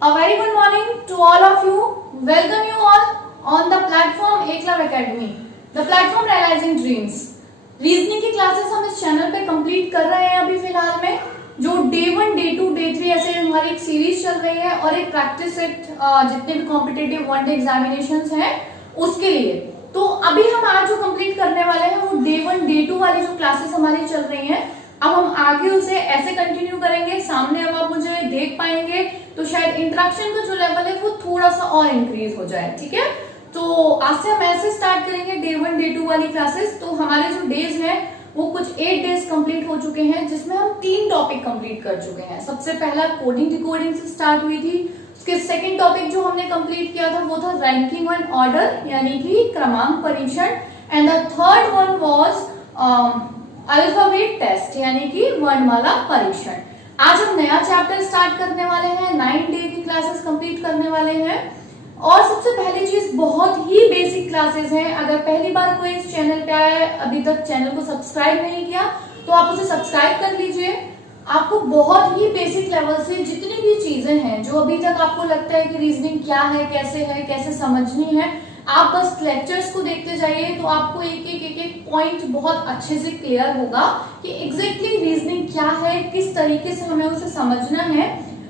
A very good morning to all of you. Welcome you all on the platform Eklavya Academy, the platform realizing dreams. Reasoning की classes हम इस channel पे complete कर रहे हैं अभी फिलहाल में, जो डे 1, डे 2, डे 3 ऐसे हमारी एक सीरीज चल रही है और एक प्रैक्टिस सेट जितने भी कॉम्पिटिटिव वन डे एग्जामिनेशंस हैं उसके लिए। तो अभी हम आज जो कंप्लीट करने वाले हैं वो डे 1, डे 2 वाली जो क्लासेस हमारी चल रही हैं, अब हम आगे उसे ऐसे कंटिन्यू करेंगे। सामने अब आप मुझे देख पाएंगे तो शायद इंटरेक्शन का जो लेवल है वो थोड़ा सा और इंक्रीज हो जाए। ठीक है, तो आज से हम ऐसे स्टार्ट करेंगे डे 1, डे 2 वाली क्लासेस। तो हमारे जो डेज हैं वो कुछ 8 डेज कंप्लीट हो चुके हैं, जिसमें हम 3 टॉपिक कंप्लीट कर चुके हैं। सबसे पहला कोडिंग डिकोडिंग से स्टार्ट हुई थी। उसके सेकंड टॉपिक जो हमने कंप्लीट किया था वो था रैंकिंग एंड ऑर्डर यानी कि क्रमांक परीक्षण, and the third one was alphabet test यानी कि वर्णमाला परीक्षण। आज हम नया चैप्टर स्टार्ट करने वाले हैं, 9 डे की क्लासेस कंप्लीट करने वाले हैं। और सबसे पहली चीज, बहुत ही बेसिक क्लासेस हैं। अगर पहली बार कोई इस चैनल पे आया है, अभी तक चैनल को सब्सक्राइब नहीं किया तो आप उसे सब्सक्राइब कर लीजिए। आपको बहुत ही बेसिक लेवल से जितनी भी चीजें हैं जो अभी तक आपको लगता है कि रीजनिंग क्या है, कैसे समझनी है, आप बस लेक्चर्स को देखते जाइए तो आपको एक पॉइंट बहुत अच्छे से क्लियर होगा कि एग्जैक्टली रीजनिंग क्या है, किस तरीके से हमें उसे समझना है।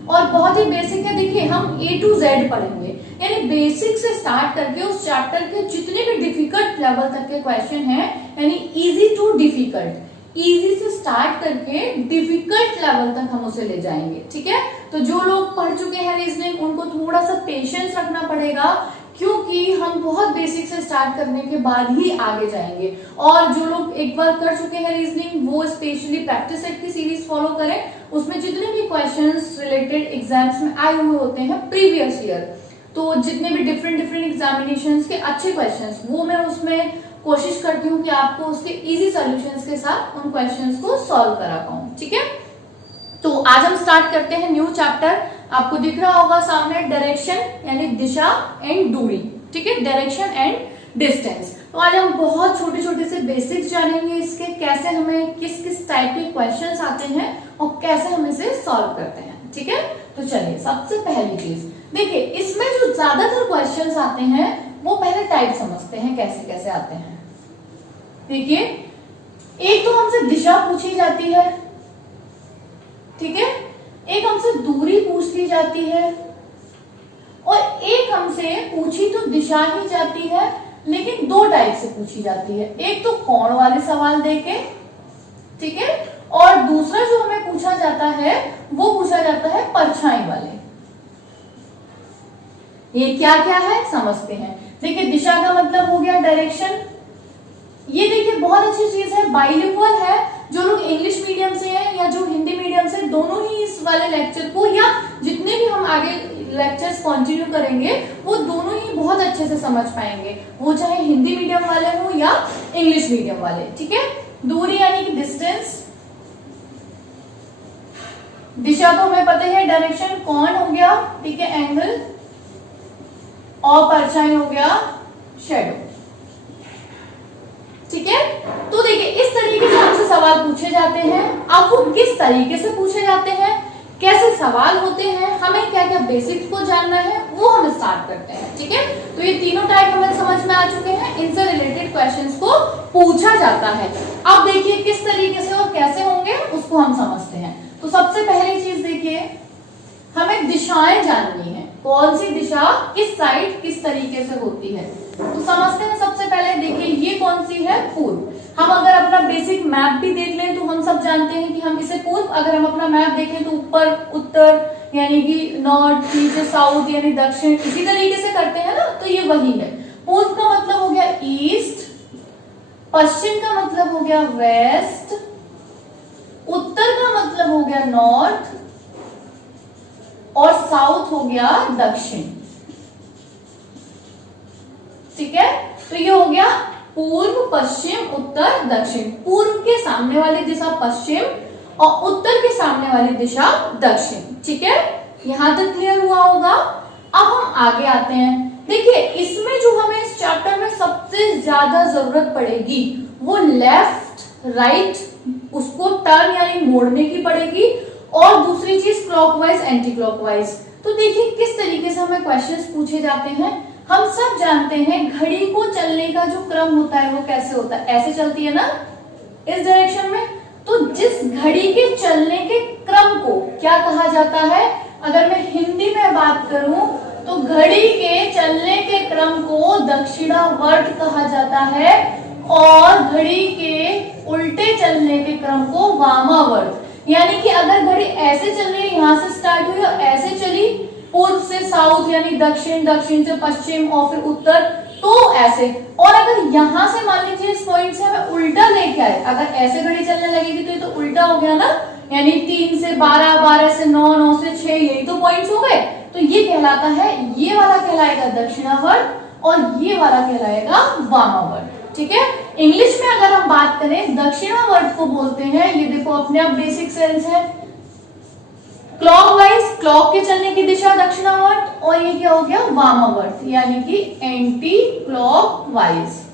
और बहुत ही बेसिक है। देखिए, हम A to Z पढ़ेंगे, यानी बेसिक से स्टार्ट करके उस चैप्टर के जितने भी डिफिकल्ट लेवल तक के क्वेश्चन हैं, यानी इजी टू डिफिकल्ट, इजी से स्टार्ट करके डिफिकल्ट लेवल तक हम उसे ले जाएंगे। ठीक है, तो जो लोग पढ़ चुके हैं रीजनिंग उनको थोड़ा सा पेशेंस रखना पड़ेगा, क्योंकि हम बहुत बेसिक से स्टार्ट करने के बाद ही आगे जाएंगे। और जो लोग एक बार कर चुके हैं रीजनिंग वो स्पेशली प्रैक्टिस सेट की सीरीज फॉलो करें। उसमें जितने भी क्वेश्चंस रिलेटेड एग्जाम्स में आए हुए होते हैं प्रीवियस ईयर, तो जितने भी डिफरेंट एग्जामिनेशंस के अच्छे क्वेश्चंस वो मैं उसमें कोशिश करती हूँ कि आपको उसके इजी सॉल्यूशंस के साथ उन क्वेश्चंस को सॉल्व करा पाऊँ। ठीक है, तो आज हम स्टार्ट करते हैं न्यू चैप्टर। आपको दिख रहा होगा सामने डायरेक्शन यानी दिशा एंड दूरी। ठीक है, डायरेक्शन एंड डिस्टेंस। तो आज हम बहुत छोटे से बेसिक्स जानेंगे इसके, कैसे हमें किस किस टाइप के क्वेश्चंस आते हैं और कैसे हम इसे सॉल्व करते हैं। ठीक है, तो चलिए सबसे पहली चीज देखिए, इसमें जो ज्यादातर क्वेश्चंस आते हैं वो पहले टाइप समझते हैं कैसे आते हैं। देखिए, एक तो हमसे दिशा पूछी जाती है, ठीक है, एक हमसे दूरी पूछ ली जाती है, और एक हमसे पूछी तो दिशा ही जाती है लेकिन 2 टाइप से पूछी जाती है। एक तो कोण वाले सवाल देके, ठीक है, और दूसरा जो हमें पूछा जाता है वो पूछा जाता है परछाई वाले। ये क्या है समझते हैं। देखिए, दिशा का मतलब हो गया डायरेक्शन। ये देखिए बहुत अच्छी चीज है, बाइलिंगुअल है। जो लोग इंग्लिश मीडियम से हैं या जो हिंदी मीडियम से, दोनों ही इस वाले लेक्चर को या जितने भी हम आगे लेक्चर्स कंटिन्यू करेंगे वो दोनों ही बहुत अच्छे से समझ पाएंगे, वो चाहे हिंदी मीडियम वाले हो या इंग्लिश मीडियम वाले। ठीक है, दूरी यानी कि डिस्टेंस, दिशा तो हमें पता है डायरेक्शन, कोण हो गया, ठीक है, एंगल, और परछाई हो गया शैडो। ठीक है, तो देखिए इस तरीके से हमसे सवाल पूछे जाते हैं। अब वो किस तरीके से पूछे जाते हैं, कैसे सवाल होते हैं, हमें क्या क्या बेसिक्स को जानना है, वो हम स्टार्ट करते हैं। ठीक है, तो ये तीनों टाइप हमें समझ में आ चुके हैं, इनसे रिलेटेड क्वेश्चंस को पूछा जाता है। अब देखिए किस तरीके से और कैसे होंगे उसको हम समझते हैं। तो सबसे पहली चीज देखिए, हमें दिशाएं जाननी है, कौन सी दिशा किस साइड किस तरीके से होती है। तो समझते हैं सबसे पहले। देखिए, ये कौन सी है, पूर्व। हम अगर अपना बेसिक मैप भी देख लें तो हम सब जानते हैं कि हम इसे पूर्व, अगर हम अपना मैप देखें तो ऊपर उत्तर यानी कि नॉर्थ, नीचे साउथ यानी दक्षिण, इसी तरीके से करते हैं ना, तो ये वही है। पूर्व का मतलब हो गया ईस्ट, पश्चिम का मतलब हो गया वेस्ट, उत्तर का मतलब हो गया नॉर्थ, और साउथ हो गया दक्षिण। ठीक है, तो ये हो गया पूर्व, पश्चिम, उत्तर, दक्षिण। पूर्व के सामने वाली दिशा पश्चिम और उत्तर के सामने वाली दिशा दक्षिण। ठीक है, यहां तक क्लियर हुआ होगा। अब हम आगे आते हैं। देखिए, इसमें जो हमें इस चैप्टर में सबसे ज्यादा जरूरत पड़ेगी वो लेफ्ट राइट, उसको टर्न यानी मोड़ने की पड़ेगी, और दूसरी चीज क्लॉकवाइज एंटी क्लॉकवाइज। तो देखिए किस तरीके से हमें क्वेश्चंस पूछे जाते हैं। हम सब जानते हैं घड़ी को चलने का जो क्रम होता है वो कैसे होता है, ऐसे चलती है ना, इस डायरेक्शन में। तो जिस घड़ी के चलने के क्रम को क्या कहा जाता है, अगर मैं हिंदी में बात करूं तो घड़ी के चलने के क्रम को दक्षिणावर्त कहा जाता है और घड़ी के उल्टे चलने के क्रम को वामावर्त। यानी कि अगर घड़ी ऐसे चल रही है, यहां से स्टार्ट हुई और ऐसे चली पूर्व से साउथ यानी दक्षिण, दक्षिण से पश्चिम और फिर उत्तर, तो ऐसे। और अगर यहां से मान लीजिए इस पॉइंट से हमें उल्टा लेके आए, अगर ऐसे घड़ी चलने लगेगी तो ये तो उल्टा हो गया ना, यानी 3 से 12, 12 से 9, 9 से 6, यही तो पॉइंट्स हो गए। तो ये कहलाता है, ये वाला कहलाएगा दक्षिणावर्त और ये वाला कहलाएगा वामावर्त। ठीक है, इंग्लिश में अगर हम बात करें दक्षिणावर्त को बोलते हैं, ये देखो अपने आप बेसिक सेंस है, क्लॉकवाइज, क्लॉक के चलने की दिशा दक्षिणावर्त, और ये क्या हो गया वामावर्त यानी कि एंटी क्लॉकवाइज।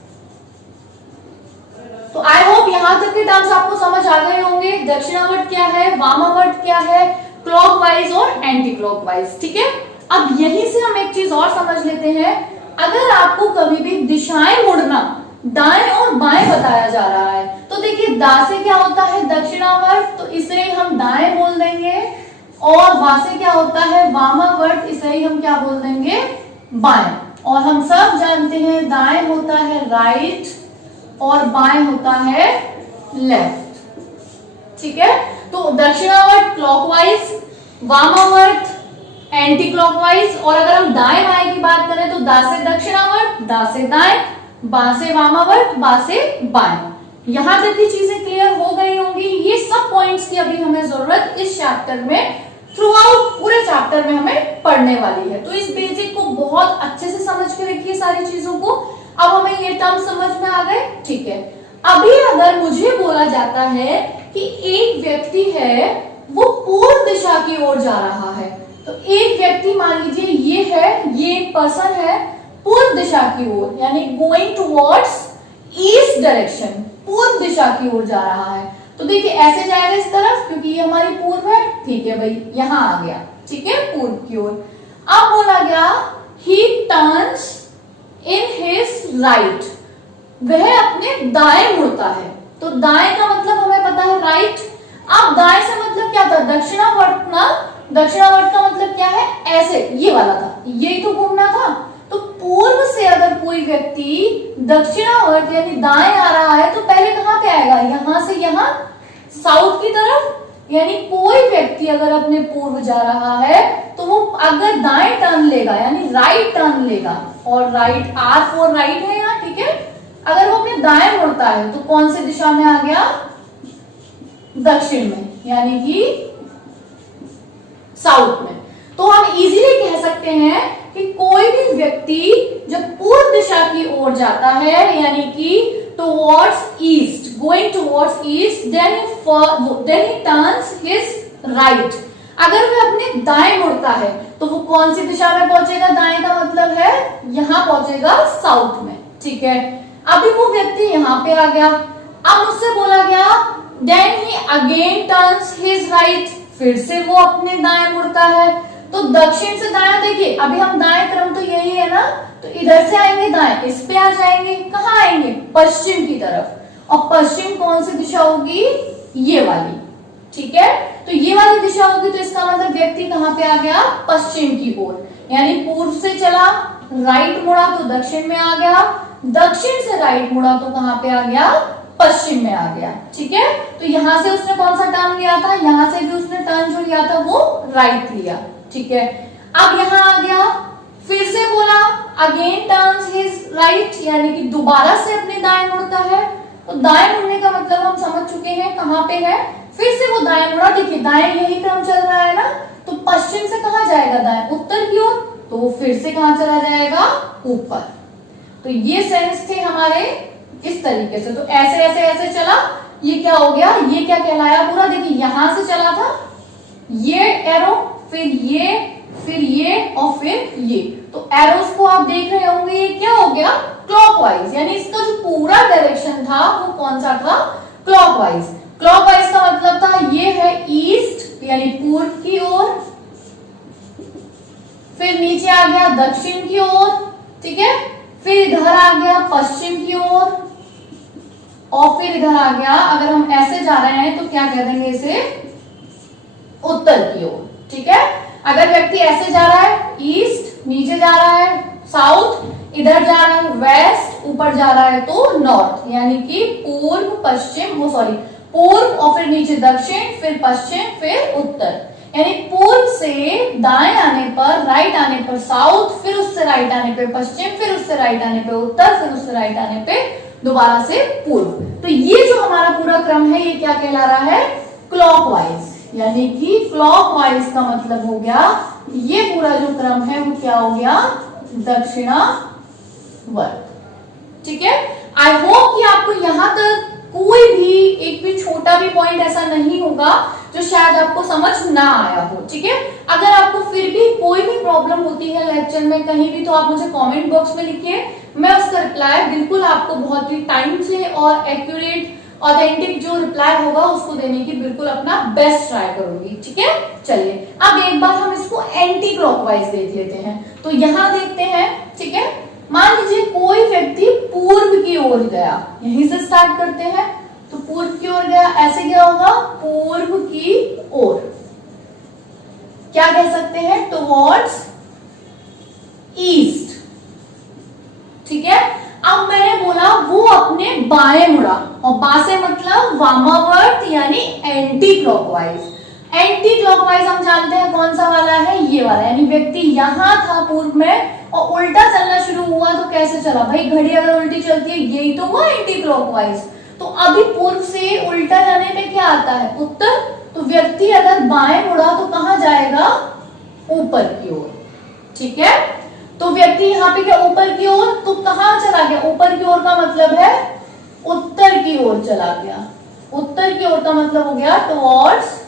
तो आई होप यहां तक के टर्म्स आपको समझ आ गए होंगे, दक्षिणावर्त क्या है, वामावर्त क्या है, क्लॉकवाइज और एंटी क्लॉकवाइज। ठीक है, अब यहीं से हम एक चीज और समझ लेते हैं, अगर आपको कभी भी दिशाएं मुड़ना दाएं और बाएं बताया जा रहा है, तो देखिए दा से क्या होता है दक्षिणावर्त, तो इसे हम दाएं बोल देंगे, और वा से क्या होता है वामावर्त, इसे ही हम क्या बोल देंगे बाएं। और हम सब जानते हैं दाएं होता है राइट और बाएं होता है लेफ्ट। ठीक है, तो दक्षिणावर्त क्लॉकवाइज, वामावर्त एंटी क्लॉकवाइज, और अगर हम दाएं बाएं की बात करें तो दा से दक्षिणावर्त, दा से दाएं, बा से वामावर्त, बा से बाएं। यहां तक की चीजें क्लियर हो गई होंगी। ये सब पॉइंट्स की अभी हमें जरूरत इस चैप्टर में, थ्रू आउट पूरे चैप्टर में हमें पढ़ने वाली है। तो इस बेसिक को बहुत अच्छे से समझ के रखिए सारी चीजों को। अब हमें ये टर्म समझ में आ गए। ठीक है, अभी अगर मुझे बोला जाता है कि एक व्यक्ति है वो पूर्व दिशा की ओर जा रहा है, तो एक व्यक्ति मान लीजिए ये है, ये एक पर्सन है पूर्व दिशा की ओर, यानी गोइंग टुवर्ड्स ईस्ट डायरेक्शन, पूर्व दिशा की ओर जा रहा है। तो देखिए ऐसे जाएगा इस तरफ क्योंकि ये हमारी पूर्व है। ठीक है भाई, यहां आ गया। ठीक है, पूर्व की ओर। अब बोला गया ही टर्न्स इन हिज राइट, वह अपने दाएं मुड़ता है। तो दाएं का मतलब हमें पता है राइट। अब दाएं से मतलब क्या था दक्षिणावर्त ना, दक्षिणावर्त का मतलब क्या है ऐसे, ये वाला था, यही तो घूमना था। तो पूर्व से अगर कोई व्यक्ति दक्षिणावर्त यानी दाएं आ रहा है तो पहले कहां पे आएगा, यहां से यहां साउथ की तरफ। यानी कोई व्यक्ति अगर अपने पूर्व जा रहा है तो वो अगर दाएं टर्न लेगा यानी राइट टर्न लेगा, और राइट R4 राइट है यहाँ। ठीक है, अगर वो अपने दाएं मुड़ता है तो कौन सी दिशा में आ गया, दक्षिण में, यानी कि साउथ में। तो हम इजीली कह सकते हैं कि कोई भी व्यक्ति जब पूर्व दिशा की ओर जाता है यानी कि towards east, going towards east, then he turns his right. अगर वह अपने दाएं मुड़ता है तो वो कौन सी दिशा में पहुंचेगा, दाएं का मतलब है यहां पहुंचेगा साउथ में। ठीक है, अभी वो व्यक्ति यहां पे आ गया। अब मुझसे बोला गया then he again turns his right, फिर से वो अपने दाएं मुड़ता है। तो दक्षिण से दाएं, देखिए अभी हम दाएं क्रम तो यही है ना, तो इधर से आएंगे दाएं, इस पे आ जाएंगे, कहाँ आएंगे पश्चिम की तरफ। और पश्चिम कौन सी दिशा होगी, ये वाली। ठीक है, तो ये वाली दिशा होगी, तो इसका मतलब व्यक्ति कहाँ पे आ गया, पश्चिम की ओर। यानी पूर्व से चला, राइट मुड़ा तो दक्षिण में आ गया, दक्षिण से राइट मुड़ा तो कहाँ पे आ गया, पश्चिम में आ गया। ठीक है, तो यहां से उसने कौन सा टर्न लिया था, यहां से भी उसने टर्न जो लिया था वो राइट लिया। ठीक है, अब यहां आ गया, फिर से बोला अगेन टर्न्स हिज राइट, यानी कि दोबारा से अपने दाएं मुड़ता है। तो दाएं मुड़ने का मतलब हम समझ चुके हैं कहां पे है, फिर से वो दाएं मुड़ा। देखिए दाएं यही क्रम चल रहा है ना, तो पश्चिम से कहां जाएगा, दाएं उत्तर की ओर, तो फिर से कहां चला जाएगा, ऊपर। तो ये सेंस थे हमारे इस तरीके से। तो ऐसे ऐसे ऐसे चला, ये क्या हो गया, ये क्या कहलाया पूरा, देखिए यहां से चला था ये एरो, फिर ये और फिर ये। तो एरोस को आप देख रहे होंगे, ये क्या हो गया क्लॉकवाइज, यानी इसका जो पूरा डायरेक्शन था वो कौन सा था, क्लॉकवाइज। क्लॉकवाइज का मतलब था ये है ईस्ट यानी पूर्व की ओर, दक्षिण की ओर, ठीक है, फिर इधर आ गया पश्चिम की ओर, और फिर इधर आ गया, अगर हम ऐसे जा रहे हैं तो क्या कह देंगे इसे, उत्तर की ओर, ठीक है। अगर व्यक्ति ऐसे जा रहा है ईस्ट, नीचे जा रहा है साउथ, इधर जा रहा है वेस्ट, ऊपर जा रहा है तो नॉर्थ, यानी कि पूर्व पश्चिम, वो सॉरी पूर्व और फिर नीचे दक्षिण, फिर पश्चिम, फिर उत्तर, यानी पूर्व से दाएं आने पर, राइट आने पर साउथ, फिर उससे राइट आने पे पश्चिम, फिर उससे राइट आने पे उत्तर, फिर उससे राइट आने पे दोबारा से पूर्व। तो ये जो हमारा पूरा क्रम है ये क्या कहला रहा है, क्लॉकवाइज, यानी कि क्लॉकवाइज का मतलब हो गया ये पूरा जो क्रम है वो क्या हो गया, दक्षिणावर्त, ठीक है। आई होप कि आपको यहां तक कोई भी एक भी छोटा भी पॉइंट ऐसा नहीं होगा जो शायद आपको समझ ना आया हो, ठीक है। अगर आपको फिर भी कोई भी प्रॉब्लम होती है लेक्चर में कहीं भी, तो आप मुझे कमेंट बॉक्स में लिखिए, मैं उसका रिप्लाई बिल्कुल आपको बहुत ही टाइम से और एक्यूरेट ऑथेंटिक जो रिप्लाई होगा उसको देने की बिल्कुल अपना बेस्ट ट्राई करूंगी, ठीक है। चलिए अब एक बार हम इसको एंटी क्लॉकवाइज देख लेते हैं। तो यहां देखते हैं, ठीक है, मान लीजिए कोई व्यक्ति पूर्व की ओर गया, यहीं से स्टार्ट करते हैं, तो पूर्व की ओर गया, ऐसे क्या होगा, पूर्व की ओर, क्या कह सकते हैं, टुवर्ड्स ईस्ट, ठीक है। अब मैंने बोला वो अपने बाएं मुड़ा, और बा से मतलब वामावर्त यानी एंटी क्लॉकवाइज। एंटी क्लॉकवाइज हम जानते हैं कौन सा वाला है, ये वाला, यानी व्यक्ति यहां था पूर्व में और उल्टा चलना शुरू हुआ, तो कैसे चला भाई, घड़ी अगर उल्टी चलती है यही तो हुआ एंटी क्लॉकवाइज। तो अभी पूर्व से उल्टा जाने में क्या आता है, उत्तर, तो व्यक्ति अगर बाएं मुड़ा तो कहां जाएगा, ऊपर की ओर, ठीक है। तो व्यक्ति यहाँ पे क्या ऊपर की ओर, तो कहां चला गया, ऊपर की ओर का मतलब है उत्तर की ओर चला गया, उत्तर की ओर का मतलब हो गया टुवर्ड्स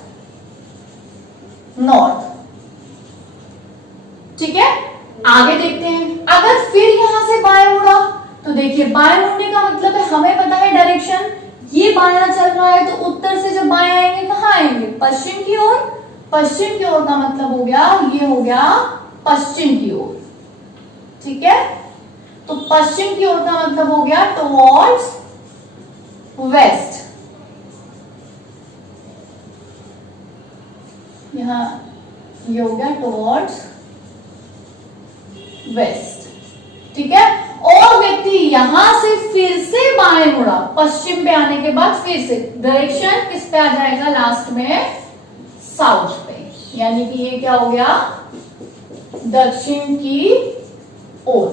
नॉर्थ, ठीक है। आगे देखते हैं, अगर फिर यहां से बाएं मुड़ा, तो देखिए बाएं मुड़ने का मतलब है, हमें पता है डायरेक्शन, ये बायां चल रहा है तो उत्तर से जब बाएं आएंगे कहां आएंगे, पश्चिम की ओर, पश्चिम की ओर का मतलब हो गया, ये हो गया पश्चिम की ओर, ठीक है। तो पश्चिम की ओर का मतलब हो गया टुवर्ड्स वेस्ट, यहां ये हो गया टुवर्ड्स वेस्ट, ठीक है। और व्यक्ति यहां से फिर से बाएं मुड़ा, पश्चिम पे आने के बाद फिर से डायरेक्शन किस पे आ जाएगा, लास्ट में साउथ पे, यानी कि ये क्या हो गया, दक्षिण की ओर,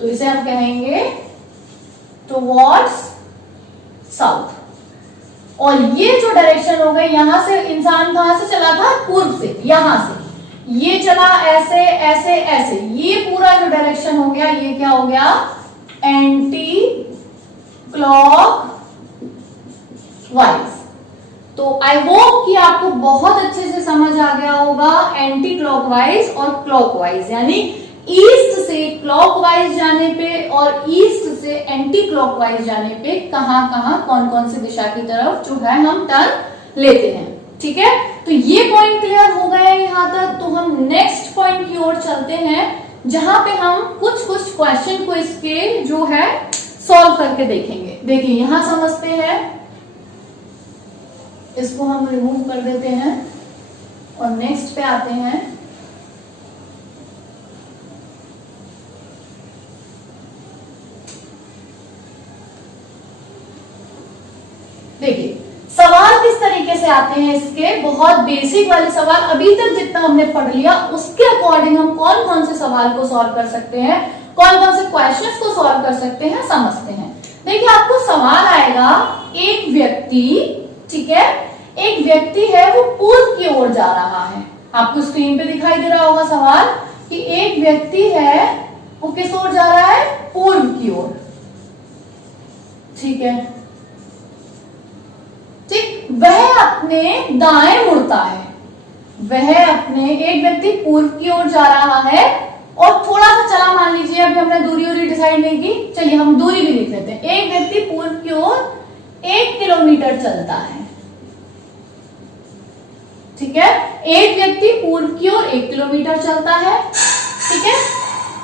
तो इसे हम कहेंगे टुवर्ड्स साउथ। और ये जो डायरेक्शन हो गई, यहां से इंसान कहां से चला था, पूर्व से, यहां से ये चला ऐसे ऐसे ऐसे, ये पूरा जो डायरेक्शन हो गया ये क्या हो गया, एंटी क्लॉकवाइज। तो आई होप कि आपको बहुत अच्छे से समझ आ गया होगा एंटी क्लॉकवाइज और क्लॉकवाइज, यानी ईस्ट से क्लॉकवाइज जाने पे और ईस्ट से एंटी क्लॉकवाइज जाने पे कहां कहां कौन कौन सी दिशा की तरफ जो है हम टर्न लेते हैं, ठीक है। तो ये पॉइंट क्लियर हो गया यहां तक। तो हम नेक्स्ट पॉइंट की ओर चलते हैं, जहां पे हम कुछ क्वेश्चन को इसके जो है सॉल्व करके देखेंगे। देखिए यहां समझते हैं, इसको हम रिमूव कर देते हैं और नेक्स्ट पे आते हैं। देखिए सवाल किस तरीके से आते हैं इसके, बहुत बेसिक वाले सवाल, अभी तक जितना हमने पढ़ लिया उसके अकॉर्डिंग हम कौन कौन से सवाल को सॉल्व कर सकते हैं, कौन कौन से क्वेश्चंस को सॉल्व कर सकते हैं, समझते हैं। देखिए आपको सवाल आएगा, एक व्यक्ति, ठीक है, एक व्यक्ति है वो पूर्व की ओर जा रहा है, आपको स्क्रीन पे दिखाई दे रहा होगा सवाल कि एक व्यक्ति है वो किस ओर जा रहा है, पूर्व की ओर, ठीक है, ठीक। वह अपने दाएं मुड़ता है, वह अपने, एक व्यक्ति पूर्व की ओर जा रहा है और थोड़ा सा चला, मान लीजिए अभी हमने दूरी डिसाइड नहीं की, चलिए हम दूरी भी लिख लेते हैं। एक व्यक्ति पूर्व की ओर 1 किलोमीटर चलता है, ठीक है, एक व्यक्ति पूर्व की ओर 1 किलोमीटर चलता है। ठीक है।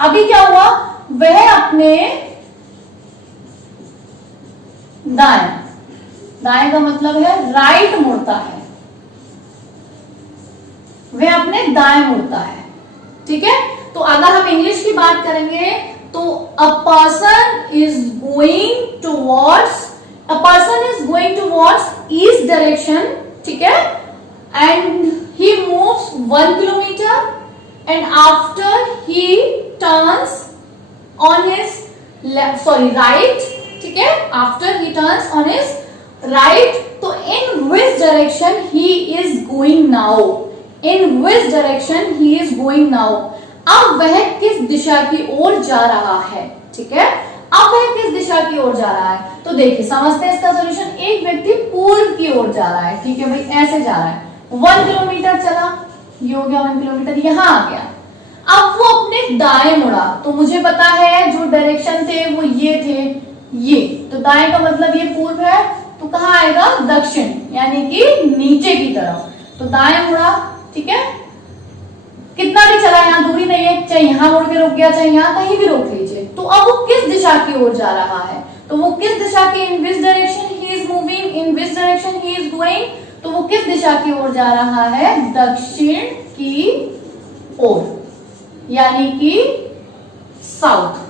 अभी क्या हुआ, वह अपने दाएं, दाएं का मतलब है राइट मुड़ता है, वह अपने दाएं मुड़ता है, ठीक है। तो अगर हम इंग्लिश की बात करेंगे तो a person is going towards east direction, ठीक है, and he moves 1 kilometre and after he turns on his right, ठीक है, after he turns on his right, तो in which direction he is going now, in which direction he is going now, अब वह किस दिशा की ओर जा रहा है, ठीक है, अब वह किस दिशा की ओर जा रहा है। तो देखिए समझते हैं इसका सॉल्यूशन। एक व्यक्ति पूर्व की ओर जा रहा है, ठीक है भाई, ऐसे जा रहा है, 1 किलोमीटर चला, ये हो गया 1 किलोमीटर, यहां आ गया, अब वो अपने दाएं मुड़ा, तो मुझे पता है जो डायरेक्शन थे वो ये थे, ये, तो दाएं का मतलब ये पूर्व है, तो कहां आएगा, दक्षिण, यानी कि नीचे की तरफ, तो दाएं मुड़ा, ठीक है, कितना भी चला, यहाँ दूरी नहीं है, चाहे यहाँ मुड़ के रुक गया, चाहे यहाँ कहीं भी रोक लीजिए, तो अब वो किस दिशा की ओर जा रहा है, तो वो किस दिशा की, in which direction he is moving, in which direction he is going, तो वो किस दिशा की ओर जा रहा है, दक्षिण की ओर, यानी कि साउथ,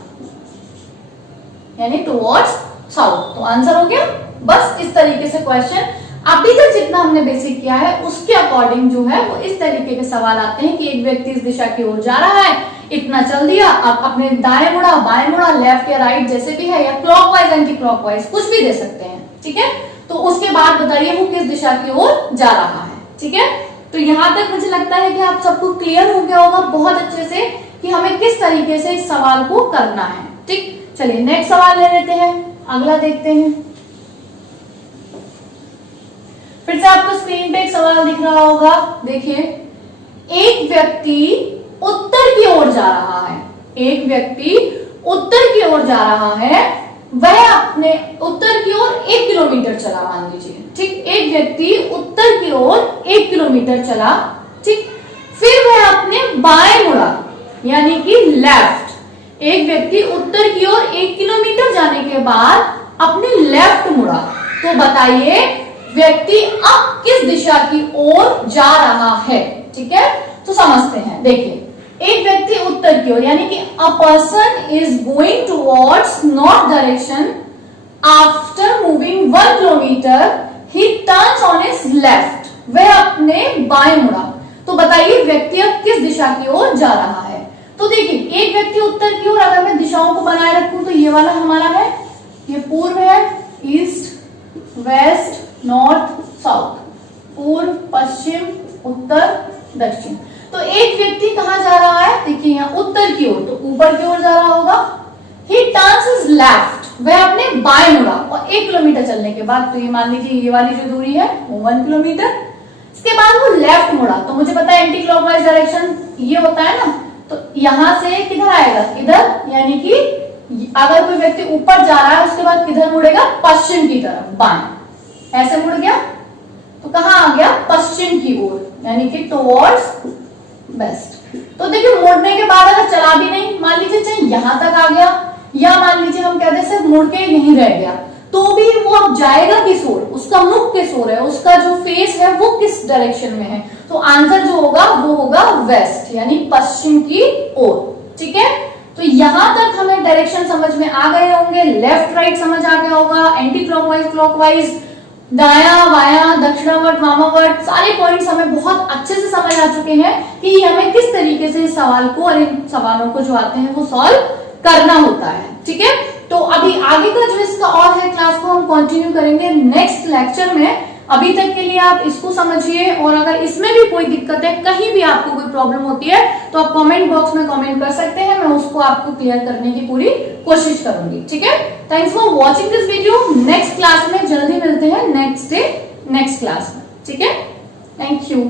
यानी टुवर्ड्स साउथ। तो आंसर हो गया। बस इस तरीके से क्वेश्चन अभी तक जितना हमने बेसिक किया है उसके अकॉर्डिंग जो है वो इस तरीके के सवाल आते हैं कि एक व्यक्ति इस दिशा की ओर जा रहा है, इतना चल दिया, अब अपने दाएं मुड़ा, बाएं मुड़ा, लेफ्ट या राइट जैसे भी है, या क्लॉकवाइज एंटी क्लॉकवाइज कुछ भी दे सकते हैं, ठीक है। तो उसके बाद बताइए वो किस दिशा की ओर जा रहा है, ठीक है। तो यहां तक मुझे लगता है कि आप सबको क्लियर हो गया होगा बहुत अच्छे से कि हमें किस तरीके से इस सवाल को करना है, ठीक। चलिए नेक्स्ट सवाल ले लेते हैं, अगला देखते हैं। फिर से आपको स्क्रीन पे एक सवाल दिख रहा होगा, देखिए, एक व्यक्ति उत्तर की ओर जा रहा है, एक व्यक्ति उत्तर की ओर जा रहा है, वह अपने उत्तर की ओर 1 किलोमीटर चला, मान लीजिए, ठीक, एक व्यक्ति उत्तर की ओर 1 किलोमीटर चला, ठीक, फिर वह अपने बाएं मुड़ा, यानी कि लेफ्ट, एक व्यक्ति उत्तर की ओर 1 किलोमीटर जाने के बाद अपने लेफ्ट मुड़ा, तो बताइए व्यक्ति अब किस दिशा की ओर जा रहा है, ठीक है। तो समझते हैं, देखिए, एक व्यक्ति उत्तर की ओर, यानी कि अ person is going towards north direction, after moving 1 kilometre he turns on his left, वह अपने बाएं मुड़ा, तो बताइए व्यक्ति अब किस दिशा की ओर जा रहा है। तो देखिए, एक व्यक्ति उत्तर की ओर, अगर मैं दिशाओं को बनाए रखूं तो ये वाला हमारा है, ये पूर्व है, ईस्ट, वेस्ट, नॉर्थ, साउथ, पूर्व, पश्चिम, उत्तर, दक्षिण। तो एक व्यक्ति कहां जा रहा है, देखिए यहाँ उत्तर की ओर, तो ऊपर की ओर जा रहा होगा, ही टर्न्स हिज लेफ्ट, वह अपने बाएं मुड़ा, और 1 किलोमीटर चलने के बाद, तो ये मान लीजिए ये वाली जो दूरी है वो 1 किलोमीटर, इसके बाद वो लेफ्ट मुड़ा, तो मुझे पता है एंटी क्लॉकवाइज डायरेक्शन ये होता है ना, तो यहां से किधर आएगा, इधर, यानी कि अगर कोई व्यक्ति ऊपर जा रहा है उसके बाद किधर मुड़ेगा, पश्चिम की तरफ, बाएं, ऐसे मुड़ गया, तो कहां आ गया, पश्चिम की ओर, यानी कि टुवर्ड्स वेस्ट। तो देखिए मुड़ने के बाद अगर चला भी नहीं, मान लीजिए चाहे यहां तक आ गया, या मान लीजिए हम कहते हैं सिर्फ मुड़ के यहीं रह गया, तो भी वो अब जाएगा किस ओर, उसका मुख किस ओर है, उसका जो फेस है वो किस डायरेक्शन में है, तो आंसर जो होगा वो होगा वेस्ट, यानी पश्चिम की ओर, ठीक है। तो यहां तक हमें डायरेक्शन समझ में आ गए होंगे, लेफ्ट राइट समझ आ गया होगा, एंटी क्लॉकवाइज क्लॉकवाइज, दाया बाया, दक्षिणावर्त वामावर्त, सारे पॉइंट्स हमें बहुत अच्छे से समझ आ चुके हैं कि हमें किस तरीके से इस सवाल को और इन सवालों को जो आते हैं वो सॉल्व करना होता है, ठीक है। तो अभी आगे का जो इसका और है क्लास को हम कंटिन्यू करेंगे नेक्स्ट लेक्चर में। अभी तक के लिए आप इसको समझिए, और अगर इसमें भी कोई दिक्कत है, कहीं भी आपको कोई प्रॉब्लम होती है, तो आप कमेंट बॉक्स में कमेंट कर सकते हैं, मैं उसको आपको क्लियर करने की पूरी कोशिश करूंगी, ठीक है। Thanks for watching this video. Next class में जल्दी मिलते हैं, नेक्स्ट डे नेक्स्ट क्लास में, ठीक है। Thank you.